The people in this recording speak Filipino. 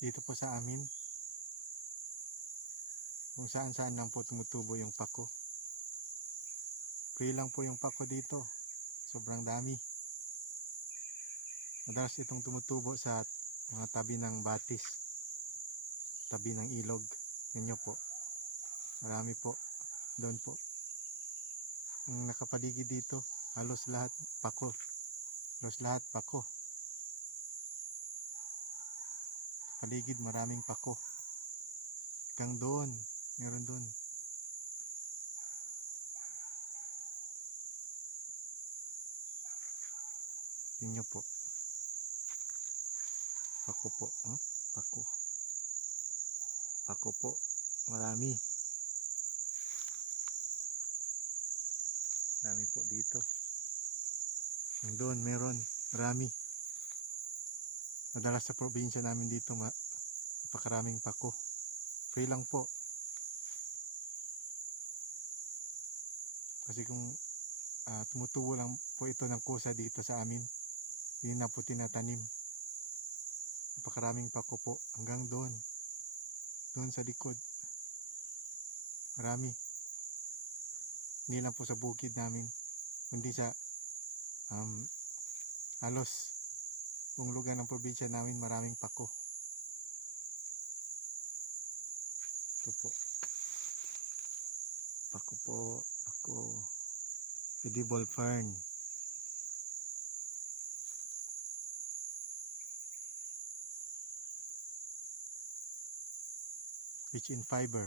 dito po sa amin. Kung saan saan lang po tumutubo yung pako. Free lang po yung pako dito. Sobrang dami. Madalas itong tumutubo sa mga tabi ng batis, tabi ng ilog. Ganyan po. Marami po. Doon po. Ang nakapaligid dito, halos lahat pako. Halos lahat pako. Paligid maraming pako. Hanggang doon, meron doon. Tingnan po. Pako po. Pako. Pako po. Marami. Marami po dito. Doon meron. Marami. Madalas sa probinsya namin dito napakaraming pako. Free lang po. Kasi kung tumutubo lang po ito ng kusa dito sa amin, hindi na po tinatanim. Napakaraming pako po. Hanggang doon. Doon sa likod. Marami. Hindi lang po sa bukid namin, kundi sa halos buong lugar ng probinsya namin maraming pako. Ito po. Pako po. Pako. Edible fern. Rich in fiber.